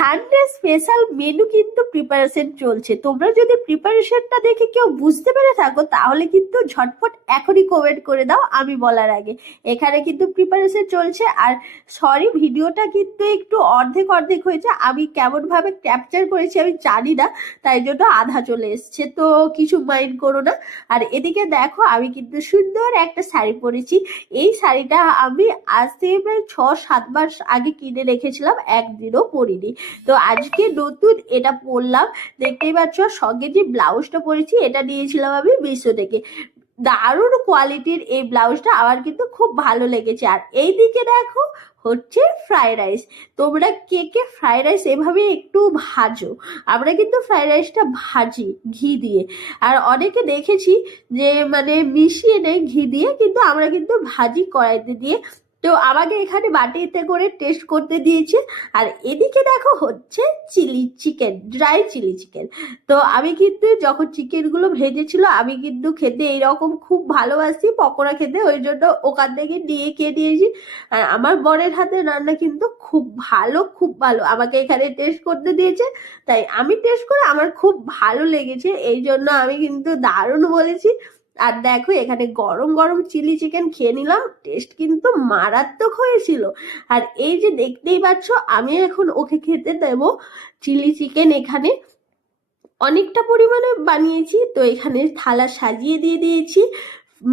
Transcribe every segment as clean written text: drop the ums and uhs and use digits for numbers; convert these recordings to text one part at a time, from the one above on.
Sunday special menu কিন্তু preparation চলছে। তোমরা যদি প্রিপারেশনটা দেখে কেউ বুঝতে পেরে থাকো তাহলে কিন্তু ঝটপট এখনই কমেন্ট করে দাও আমি বলার আগে। এখানে কিন্তু প্রিপারেশন চলছে। আর সরি, ভিডিওটা কিন্তু একটু অর্ধেক অর্ধেক হয়েছে, আমি কেমন ভাবে ক্যাপচার করেছি আমি জানি না, তাই জন্য আধা চলে এসছে, তো কিছু মাইন্ড করো না। আর এদিকে দেখো আমি কিন্তু সুন্দর একটা শাড়ি পরেছি। এই শাড়িটা আমি আজ থেকে প্রায় 6-7 মাস আগে কিনে রেখেছিলাম, একদিনও পরিনি। তো আজকে নতুন এটা পরলাম। দেখতেই পাচ্ছ সঙ্গে যে ব্লাউজটা পরেছি এটা নিয়েছিলাম আমি মিশো থেকে। দারুণ কোয়ালিটির এই ব্লাউজটা আমার কিন্তু খুব ভালো লেগেছে। আর এই দিকে দেখো হচ্ছে ফ্রাইড রাইস। তোমরা কে কে ফ্রাইড রাইস এভাবে একটু ভাজো? আমরা কিন্তু ফ্রাইড রাইসটা ভাজি ঘি দিয়ে। আর অনেকে দেখেছি যে মানে মিশিয়ে নেয় ঘি দিয়ে, কিন্তু আমরা কিন্তু ভাজি কড়াইতে দিয়ে। তো আমাকে এখানে বাটিতে করে টেস্ট করতে দিয়েছে। আর এদিকে দেখো হচ্ছে chilli chicken, dry chilli chicken. তো আমি কিন্তু যখন চিকেনগুলো ভেজেছিল আমি কিন্তু খেতে এইরকম খুব ভালোবাসি, পকোড়া খেতে, ওই জন্য ওখান থেকে নিয়ে খেয়ে নিয়েছি। আর আমার বরের হাতে রান্না কিন্তু খুব ভালো, খুব ভালো, আমাকে এখানে টেস্ট করতে দিয়েছে। তাই আমি টেস্ট করে আমার খুব ভালো লেগেছে, এই জন্য আমি কিন্তু দারুণ বলেছি। আর দেখো এখানে গরম গরম চিলি চিকেন খেয়ে নিলাম, টেস্ট কিন্তু মারাত্মক হয়েছিল। আর এই যে দেখতেই পাচ্ছ আমি এখন ওকে খেতে দেবো চিলি চিকেন। এখানে অনেকটা পরিমাণে বানিয়েছি, তো এখানে থালা সাজিয়ে দিয়ে দিয়েছি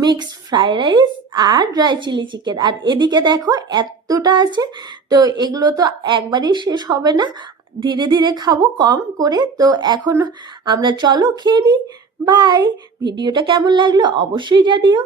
মিক্স ফ্রাইড রাইস আর ড্রাই চিলি চিকেন। আর এদিকে দেখো এতটা আছে, তো এগুলো তো একবারই শেষ হবে না, ধীরে ধীরে খাবো কম করে। তো এখন আমরা চলো খেয়ে নিই। বাই। ভিডিওটা কেমন লাগলো অবশ্যই জানিও।